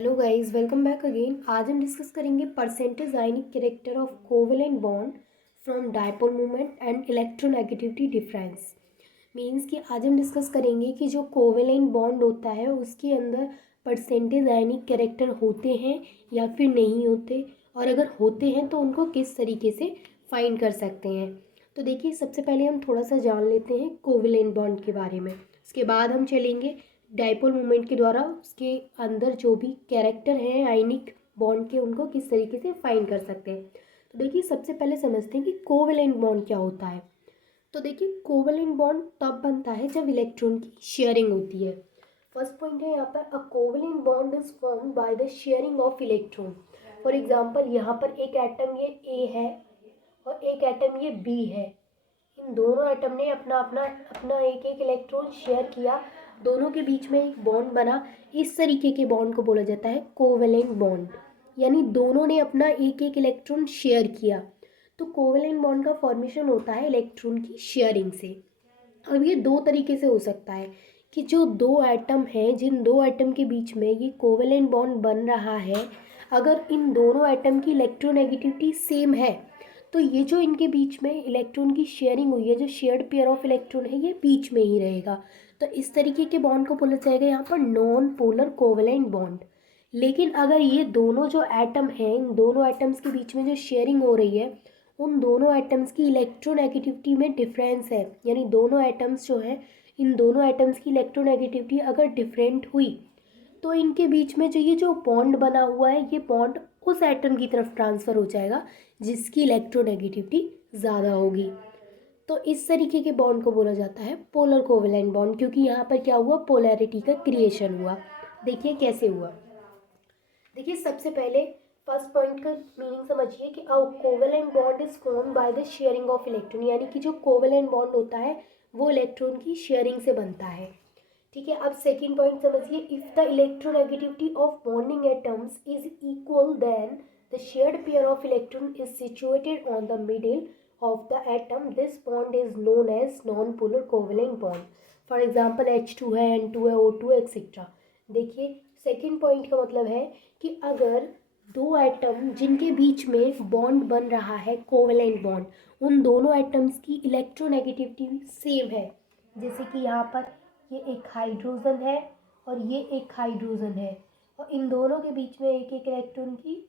Hello guys, welcome back again. आज हम discuss करेंगे percentage ionic character of covalent bond from dipole moment and electronegativity difference. Means कि आज हम discuss करेंगे कि जो कोवेलेंट बॉन्ड होता है उसके अंदर परसेंटेज आयनिक कैरेक्टर होते हैं या फिर नहीं होते, और अगर होते हैं तो उनको किस तरीके से फाइंड कर सकते हैं। तो देखिए, सबसे पहले हम थोड़ा सा जान लेते हैं कोवेलेंट बॉन्ड के बारे में। उसके बाद हम चलेंगे डायपोल मोमेंट के द्वारा उसके अंदर जो भी कैरेक्टर हैं आयनिक बॉन्ड के, उनको किस तरीके से फाइंड कर सकते हैं। तो देखिए, सबसे पहले समझते हैं कि कोवेलेंट बॉन्ड क्या होता है। तो देखिए, कोवेलेंट बॉन्ड तब बनता है जब इलेक्ट्रॉन की शेयरिंग होती है। फर्स्ट पॉइंट है यहाँ पर, अ covalent bond is formed by the sharing of electron. For example, यहाँ पर एक एटम ये ए है और एक एटम ये बी है। इन दोनों एटम ने अपना अपना अपना एक एक इलेक्ट्रॉन शेयर किया, दोनों के बीच में एक बॉन्ड बना। इस तरीके के बॉन्ड को बोला जाता है कोवेलेंट बॉन्ड, यानी दोनों ने अपना एक एक इलेक्ट्रॉन शेयर किया। तो कोवेलेंट बॉन्ड का फॉर्मेशन होता है इलेक्ट्रॉन की शेयरिंग से। अब ये दो तरीके से हो सकता है कि जो दो एटम हैं, जिन दो एटम के बीच में ये कोवेलेंट बॉन्ड बन रहा है, अगर इन दोनों एटम की इलेक्ट्रोनेगेटिविटी सेम है तो ये जो इनके बीच में इलेक्ट्रॉन की शेयरिंग हुई है, जो शेयर्ड पेयर ऑफ इलेक्ट्रॉन है, ये बीच में ही रहेगा। तो इस तरीके के बॉन्ड को बोला जाएगा यहाँ पर नॉन पोलर कोवेलेंट बॉन्ड। लेकिन अगर ये दोनों जो एटम हैं, इन दोनों एटम्स के बीच में जो शेयरिंग हो रही है, उन दोनों एटम्स की इलेक्ट्रोनेगेटिविटी में डिफरेंस है, यानी दोनों एटम्स जो हैं, इन दोनों एटम्स की इलेक्ट्रोनेगेटिविटी अगर डिफरेंट हुई तो इनके बीच में जो ये जो बॉन्ड बना हुआ है, ये बॉन्ड उस एटम की तरफ ट्रांसफ़र हो जाएगा जिसकी इलेक्ट्रोनेगेटिविटी ज़्यादा होगी। तो इस तरीके के बॉन्ड को बोला जाता है पोलर कोवेलेंट बॉन्ड, क्योंकि यहाँ पर क्या हुआ, पोलैरिटी का क्रिएशन हुआ। देखिए कैसे हुआ। देखिए, सबसे पहले फर्स्ट पॉइंट का मीनिंग समझिए कि अ covalent bond is formed by the sharing of electron, यानी कि जो कोवेलेंट बॉन्ड होता है वो इलेक्ट्रॉन की शेयरिंग से बनता है। ठीक है, अब सेकेंड पॉइंट समझिए, if the electronegativity of bonding atoms is equal then the shared pair of electron is situated on the middle of the atom, this bond is known as non polar covalent bond. For example H2 है, N2 है, O2 etcetera. देखिए, second point का मतलब है कि अगर दो atom जिनके बीच में बॉन्ड बन रहा है कोवेलेंट बॉन्ड, उन दोनों एटम्स की इलेक्ट्रोनेगेटिविटी सेम है, जैसे कि यहाँ पर ये एक हाइड्रोजन है और ये एक हाइड्रोजन है, और इन दोनों के बीच में एक एक इलेक्ट्रॉन की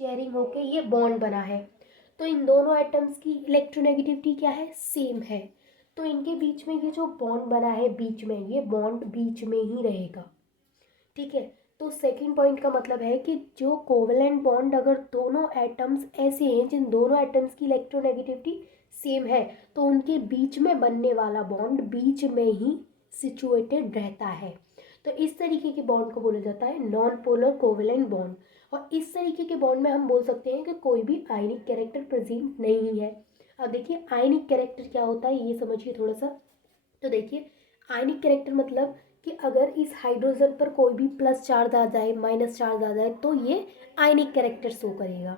शेयरिंग होके ये बॉन्ड बना है, तो इन दोनों एटम्स की इलेक्ट्रोनेगेटिविटी क्या है, सेम है। तो इनके बीच में ये जो बॉन्ड बना है बीच में, ये बॉन्ड बीच में ही रहेगा। ठीक है, तो सेकंड पॉइंट का मतलब है कि जो कोवेलेंट बॉन्ड, अगर दोनों एटम्स ऐसे हैं जिन दोनों एटम्स की इलेक्ट्रोनेगेटिविटी सेम है, तो उनके बीच में बनने वाला बॉन्ड बीच में ही सिचुएटेड रहता है। तो इस तरीके के बॉन्ड को बोला जाता है नॉन पोलर कोवेलेंट बॉन्ड। और इस तरीके के बॉन्ड में हम बोल सकते हैं कि कोई भी आयनिक कैरेक्टर प्रेजेंट नहीं है। अब देखिए, आयनिक कैरेक्टर क्या होता है ये समझिए थोड़ा सा। तो देखिए, आयनिक कैरेक्टर मतलब कि अगर इस हाइड्रोजन पर कोई भी प्लस चार्ज आ जाए, माइनस चार्ज आ जाए, तो ये आयनिक कैरेक्टर शो करेगा।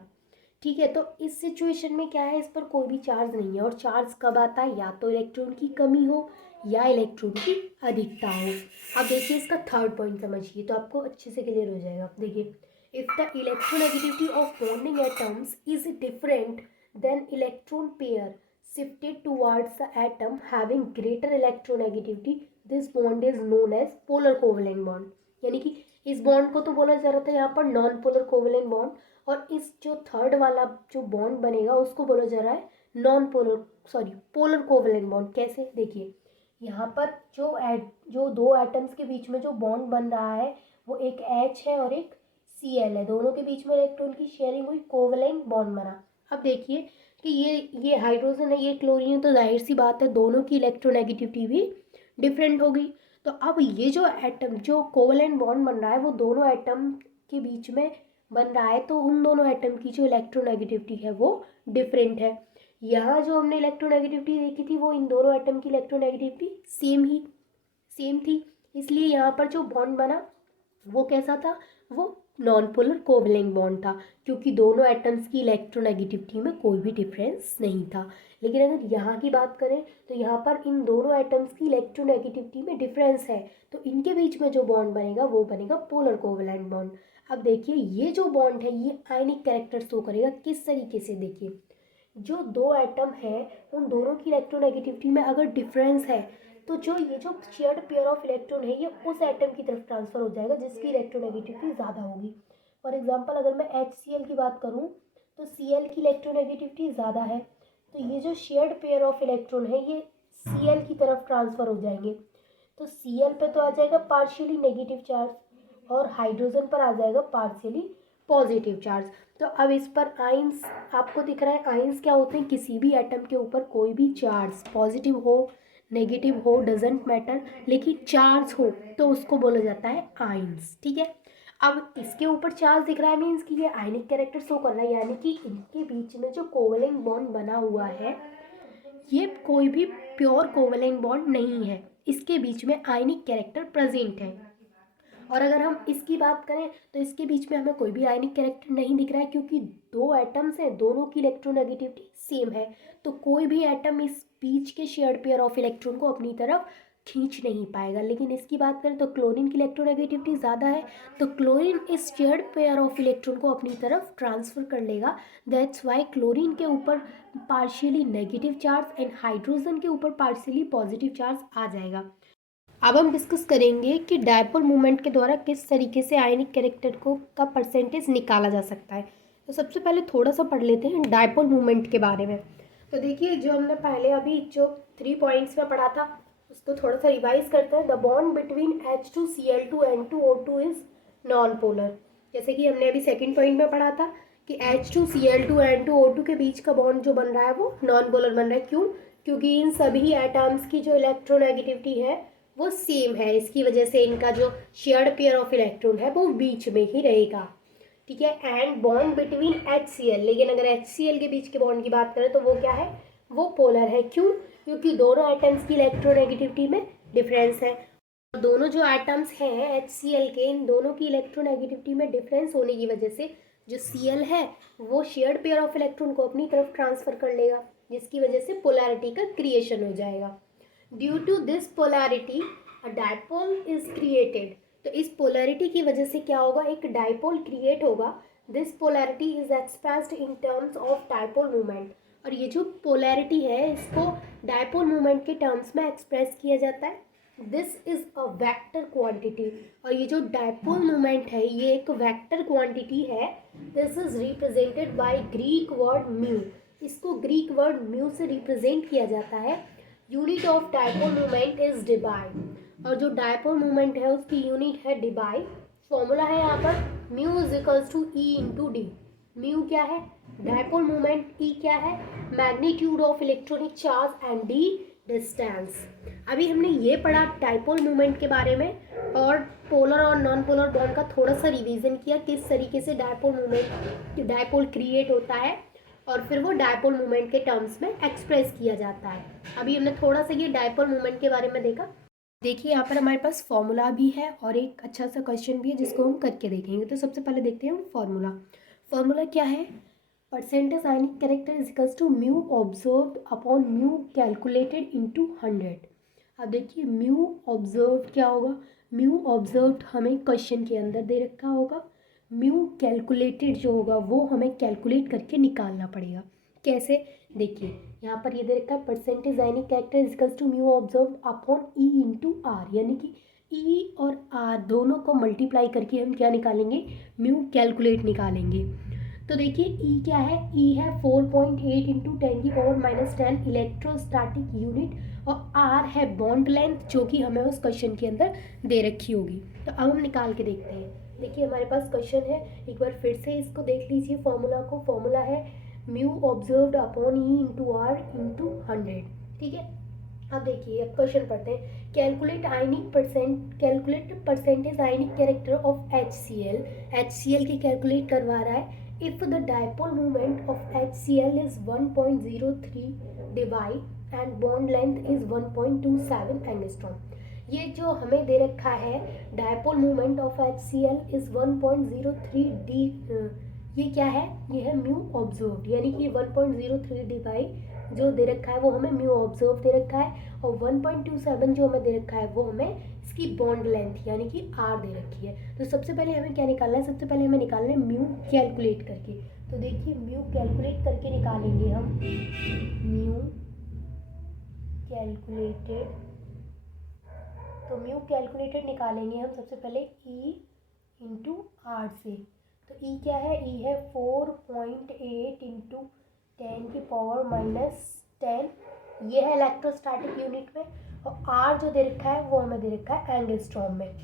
ठीक है, तो इस सिचुएशन में क्या है, इस पर कोई भी चार्ज नहीं है, और चार्ज कब आता है, या तो इलेक्ट्रॉन की कमी हो या इलेक्ट्रॉन की अधिकता हो। अब देखिए, इसका थर्ड पॉइंट समझिए तो आपको अच्छे से क्लियर हो जाएगा। देखिए, if the electronegativity of bonding atoms is different then electron pair shifted towards the atom having greater electronegativity, this bond is known as polar covalent bond। यानी कि इस बॉन्ड को तो बोला जा रहा था यहाँ पर नॉन पोलर कोवेलेंट बॉन्ड, और इस जो थर्ड वाला जो बॉन्ड बनेगा उसको बोला जा रहा है non polar, sorry, polar covalent bond. कैसे, देखिए, यहाँ पर जो दो एटम्स के बीच में जो बॉन्ड बन रहा है वो एक H है और एक Cl है, दोनों के बीच में इलेक्ट्रॉन की शेयरिंग हुई, कोवेलेंट बॉन्ड बना। अब देखिए कि ये हाइड्रोजन है, ये क्लोरीन है, तो जाहिर सी बात है दोनों की इलेक्ट्रोनेगेटिविटी भी डिफरेंट होगी। तो अब ये जो एटम, जो कोवेलेंट बॉन्ड बन रहा है, वो दोनों एटम के बीच में बन रहा है, तो उन दोनों एटम की जो इलेक्ट्रोनेगेटिविटी है वो डिफरेंट है। यहाँ जो हमने इलेक्ट्रोनेगेटिविटी देखी थी वो इन दोनों एटम की इलेक्ट्रोनेगेटिविटी सेम थी, इसलिए यहाँ पर जो बॉन्ड बना वो कैसा था, वो नॉन पोलर कोवलेंट बॉन्ड था, क्योंकि दोनों एटम्स की इलेक्ट्रोनेगेटिविटी में कोई भी डिफरेंस नहीं था। लेकिन अगर यहाँ की बात करें तो यहाँ पर इन दोनों एटम्स की इलेक्ट्रोनेगेटिविटी में डिफरेंस है, तो इनके बीच में जो बॉन्ड बनेगा वो बनेगा पोलर कोवलेंट बॉन्ड। अब देखिए ये जो बॉन्ड है ये आयनिक कैरेक्टर शो करेगा किस तरीके से। देखिए जो दो एटम है उन दोनों की इलेक्ट्रोनेगेटिविटी में अगर डिफरेंस है तो जो ये जो शेयर्ड पेयर ऑफ इलेक्ट्रॉन है ये उस एटम की तरफ ट्रांसफर हो जाएगा जिसकी इलेक्ट्रोनेगेटिविटी ज़्यादा होगी। फॉर एग्जांपल अगर मैं HCl की बात करूँ तो Cl की इलेक्ट्रोनेगेटिविटी ज़्यादा है, तो ये जो शेयर्ड पेयर ऑफ इलेक्ट्रॉन है ये Cl की तरफ ट्रांसफ़र हो जाएंगे। तो Cl पे तो आ जाएगा पार्शियली नेगेटिव चार्ज और हाइड्रोजन पर आ जाएगा पार्शियली पॉजिटिव चार्ज। तो अब इस पर आइंस आपको दिख रहा है। आइंस क्या होते हैं, किसी भी एटम के ऊपर कोई भी चार्ज पॉजिटिव हो नेगेटिव हो डजेंट मैटर, लेकिन चार्ज हो तो उसको बोला जाता है आइंस। ठीक है, अब इसके ऊपर चार्ज दिख रहा है मीन्स कि ये आयनिक कैरेक्टर शो कर रहा है, यानी कि इनके बीच में जो कोवलेंट बॉन्ड बना हुआ है ये कोई भी प्योर कोवलेंट बॉन्ड नहीं है, इसके बीच में आयनिक कैरेक्टर प्रेजेंट है। और अगर हम इसकी बात करें तो इसके बीच में हमें कोई भी आयनिक कैरेक्टर नहीं दिख रहा है, क्योंकि दो एटम्स हैं, दोनों की इलेक्ट्रोनेगेटिविटी सेम है, तो कोई भी एटम इस बीच के शेयर्ड पेयर ऑफ इलेक्ट्रॉन को अपनी तरफ खींच नहीं पाएगा। लेकिन इसकी बात करें तो क्लोरीन की इलेक्ट्रोनेगेटिविटी ज़्यादा है, तो क्लोरीन इस शेयर्ड पेयर ऑफ इलेक्ट्रॉन को अपनी तरफ ट्रांसफ़र कर लेगा। दैट्स वाई क्लोरीन के ऊपर partially negative charge and hydrogen के ऊपर पार्शियली पॉजिटिव चार्ज आ जाएगा। अब हम डिस्कस करेंगे कि डायपोल मूवमेंट के द्वारा किस तरीके से आयनिक कैरेक्टर को का परसेंटेज निकाला जा सकता है। तो सबसे पहले थोड़ा सा पढ़ लेते हैं डायपोल मूवमेंट के बारे में। तो देखिए जो हमने पहले अभी जो 3 पॉइंट्स में पढ़ा था उसको थोड़ा सा रिवाइज करते हैं। The bond between H2Cl2 N2O2 is non polar. जैसे कि हमने अभी सेकेंड पॉइंट में पढ़ा था कि H2Cl2 N2O2 के बीच का बॉन्ड जो बन रहा है वो नॉन पोलर बन रहा है। क्यों? क्योंकि इन सभी एटम्स की जो इलेक्ट्रोनेगेटिविटी है वो सेम है, इसकी वजह से इनका जो शेयर्ड पेयर ऑफ इलेक्ट्रॉन है वो बीच में ही रहेगा। ठीक है, एंड बॉन्ड बिटवीन HCl, लेकिन अगर HCl के बीच के बॉन्ड की बात करें तो वो क्या है, वो पोलर है। क्यों? क्योंकि दोनों एटम्स की इलेक्ट्रोनेगेटिविटी में डिफरेंस है। दोनों जो एटम्स हैं HCl के, इन दोनों की इलेक्ट्रोनेगेटिविटी में डिफरेंस होने की वजह से जो Cl है वो शेयर्ड पेयर ऑफ इलेक्ट्रॉन को अपनी तरफ ट्रांसफर कर लेगा, जिसकी वजह से पोलैरिटी का क्रिएशन हो जाएगा। Due to this polarity a dipole is created. तो इस पोलैरिटी की वजह से क्या होगा, एक डायपोल क्रिएट होगा। This polarity is expressed in terms of dipole movement. और ये जो पोलैरिटी है इसको डायपोल मूवमेंट के टर्म्स में एक्सप्रेस किया जाता है। This is a vector quantity. और ये जो डायपोल मूवमेंट है ये एक वेक्टर क्वांटिटी है। This is represented by Greek word mu. इसको ग्रीक वर्ड म्यू से रिप्रेजेंट किया जाता है। Unit of dipole movement is debye. और जो डायपोल मूवमेंट है उसकी यूनिट है डिबाई। फॉर्मूला है यहाँ पर mu is equals to E into D. Mu क्या है, डायपोल मूवमेंट, ई क्या है, magnitude of electronic charge and D distance. अभी हमने ये पढ़ा डायपोल मूवमेंट के बारे में और पोलर और नॉन पोलर बॉन्ड का थोड़ा सा रिवीजन किया, किस तरीके से डायपोल मूवमेंट डायपोल क्रिएट होता है और फिर वो डायपोल मूवमेंट के टर्म्स में एक्सप्रेस किया जाता है। अभी हमने थोड़ा सा ये डायपोल मूवमेंट के बारे में देखा। देखिए यहाँ पर हमारे पास फॉर्मूला भी है और एक अच्छा सा क्वेश्चन भी है जिसको हम करके देखेंगे। तो सबसे पहले देखते हैं फॉर्मूला। फॉर्मूला क्या है, percentage ionic character is equals to mu observed upon mu calculated into 100। अब देखिए म्यू ऑब्जर्व्ड क्या होगा, म्यू ऑब्जर्व्ड हमें क्वेश्चन के अंदर दे रखा होगा, म्यू कैलकुलेटेड जो होगा वो हमें कैलकुलेट करके निकालना पड़ेगा। कैसे, देखिए यहाँ पर ये दे रखा है percentage ionic character is equals to mu observed upon E into R, यानी कि ई और आर दोनों को मल्टीप्लाई करके हम क्या निकालेंगे, म्यू कैलकुलेट निकालेंगे। तो देखिए ई क्या है, ई है 4.8 इंटू 10⁻⁻10 इलेक्ट्रोस्टैटिक यूनिट और आर है बॉन्ड लेंथ जो कि हमें उस क्वेश्चन के अंदर दे रखी होगी। तो अब हम निकाल के देखते हैं। देखिए हमारे पास क्वेश्चन है, एक बार फिर से इसको देख लीजिए फॉर्मूला को। फॉर्मूला है म्यू ऑब्जर्व्ड अपॉन ई इंटू आर इंटू 100। ठीक है, अब देखिए अब क्वेश्चन पढ़ते हैं। Calculate percentage ionic character of HCl। HCl की कैलकुलेट करवा रहा है। If the dipole movement of HCl is 1.03 debye and bond length is 1.27 angstrom. ये जो हमें दे रखा है dipole moment of HCl is 1.03 D, ये क्या है, ये है म्यू ऑब्जर्व, यानी कि 1.03 डी बाई जो दे रखा है वो हमें म्यू ऑब्जर्व दे रखा है, और 1.27 जो हमें दे रखा है वो हमें इसकी बॉन्ड लेंथ यानी कि आर दे रखी है। तो सबसे पहले हमें क्या निकालना है, सबसे पहले हमें निकालना है म्यू कैलकुलेट करके। तो देखिए म्यू कैलकुलेट करके निकालेंगे हम, म्यू कैलकुलेटेड, तो म्यू कैलकुलेटेड निकालेंगे हम सबसे पहले ई इंटू आर से। तो ई क्या है, ई है 4.8 इंटू 10⁻⁻10, ये है इलेक्ट्रोस्टैटिक यूनिट में, और आर जो दे रखा है वो हमें दे रखा है एंगस्ट्रॉम में,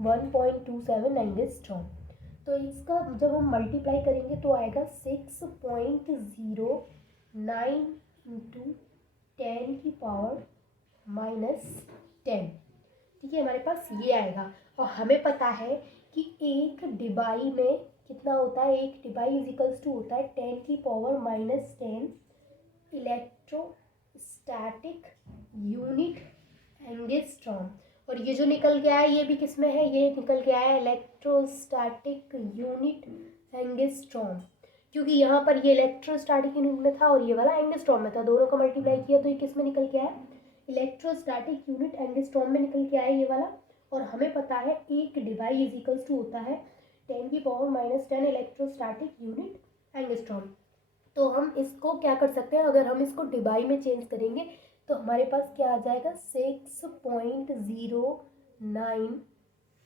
1.27 एंगस्ट्रॉम। तो इसका जब हम मल्टीप्लाई करेंगे तो आएगा 6.09 इंटू 10⁻⁻10, ठीक है, हमारे पास ये आएगा। और हमें पता है कि एक डिबाई में कितना होता है, एक डिबाई इज इक्वल्स टू होता है 10⁻⁻10 इलेक्ट्रोस्टैटिक यूनिट एंगस्ट्रॉम। और ये जो निकल के आया ये भी किस में है, ये निकल के आया इलेक्ट्रोस्टैटिक यूनिट एंगस्ट्रॉम, क्योंकि यहाँ पर ये इलेक्ट्रोस्टैटिक यूनिट में था और ये वाला एंगस्ट्रॉम में था, दोनों का मल्टीप्लाई किया तो ये किस में निकल के आया, इलेक्ट्रोस्टैटिक यूनिट एंगस्ट्रॉम में निकल के आया ये वाला। और हमें पता है एक डिवाई इज इक्वल्स टू होता है 10⁻⁻10 इलेक्ट्रोस्टैटिक यूनिट एंगस्ट्रॉम। तो हम इसको क्या कर सकते हैं, अगर हम इसको डिबाई में चेंज करेंगे तो हमारे पास क्या आ जाएगा 6.09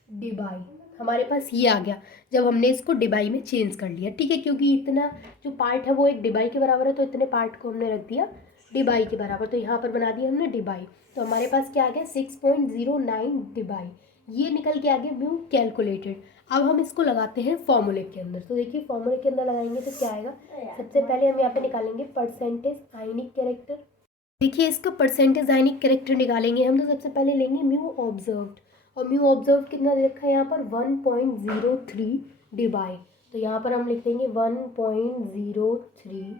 डिबाई, हमारे पास ये आ गया जब हमने इसको डिबाई में चेंज कर लिया, ठीक है, क्योंकि इतना जो पार्ट है वो एक डिबाई के बराबर है, तो इतने पार्ट को हमने रख दिया डिबाई के बराबर, तो यहाँ पर बना दिया हमने डिबाई। तो हमारे पास क्या आ गया 6.09 डिबाई, ये निकल के आ गया म्यू कैलकुलेटेड। अब हम इसको लगाते हैं फॉर्मूले के अंदर। तो देखिए फॉर्मूले के अंदर लगाएंगे तो क्या आएगा, सबसे पहले हम यहाँ पे निकालेंगे परसेंटेज आयनिक कैरेक्टर। देखिए इसका परसेंटेज आयनिक कैरेक्टर निकालेंगे हम, तो सबसे पहले लेंगे म्यू ऑब्जर्व्ड, और म्यू ऑब्जर्व कितना दे रखा है यहाँ पर 1.03 डिबाई, तो यहाँ पर हम लिख देंगे 1.03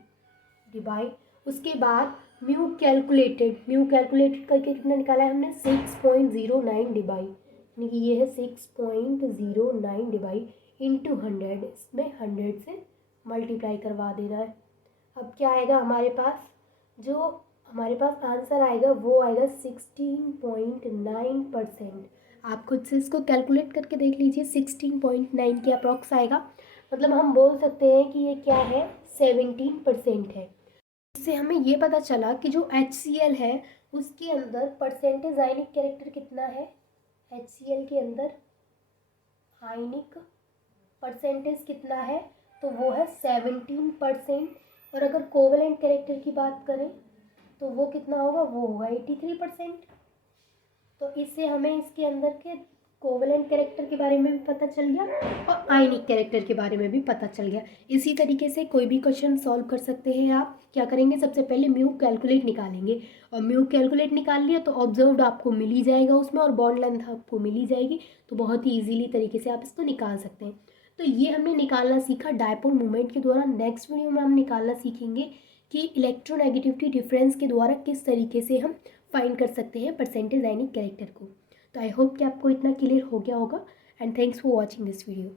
डिबाई। उसके बाद म्यू कैलकुलेटेड, म्यू कैलकुलेटेड करके कितना निकाला है हमने 6.09 डिबाई, यानी कि ये है 6.09 डिबाई इंटू 100, इसमें 100 से मल्टीप्लाई करवा देना है। अब क्या आएगा हमारे पास, जो हमारे पास आंसर आएगा वो आएगा 16.9%। आप खुद से इसको कैलकुलेट करके देख लीजिए, 16.9 के अप्रॉक्स आएगा, मतलब हम बोल सकते हैं कि ये क्या है 17% है। इससे हमें ये पता चला कि जो HCl है उसके अंदर परसेंटेज आयनिक कैरेक्टर कितना है, HCl के अंदर आयनिक परसेंटेज कितना है, तो वो है 17%। और अगर कोवेलेंट कैरेक्टर की बात करें तो वो कितना होगा, वो होगा 83%। तो इससे हमें इसके अंदर के कोवेलेंट कैरेक्टर के बारे में भी पता चल गया और आयनिक कैरेक्टर के बारे में भी पता चल गया। इसी तरीके से कोई भी क्वेश्चन सॉल्व कर सकते हैं आप। क्या करेंगे, सबसे पहले म्यू कैलकुलेट निकालेंगे, और म्यू कैलकुलेट निकाल लिया तो ऑब्जर्व्ड आपको मिल ही जाएगा उसमें, और बॉन्ड लेंथ आपको मिल ही जाएगी, तो बहुत ही ईजिली तरीके से आप इसको निकाल सकते हैं। तो ये हमने निकालना सीखा डायपोल मूवमेंट के द्वारा। नेक्स्ट वीडियो में हम निकालना सीखेंगे कि इलेक्ट्रोनेगेटिविटी डिफरेंस के द्वारा किस तरीके से हम फाइंड कर सकते हैं परसेंटेज आयनिक कैरेक्टर को। तो आई होप कि आपको इतना क्लियर हो गया होगा, and thanks for watching this video.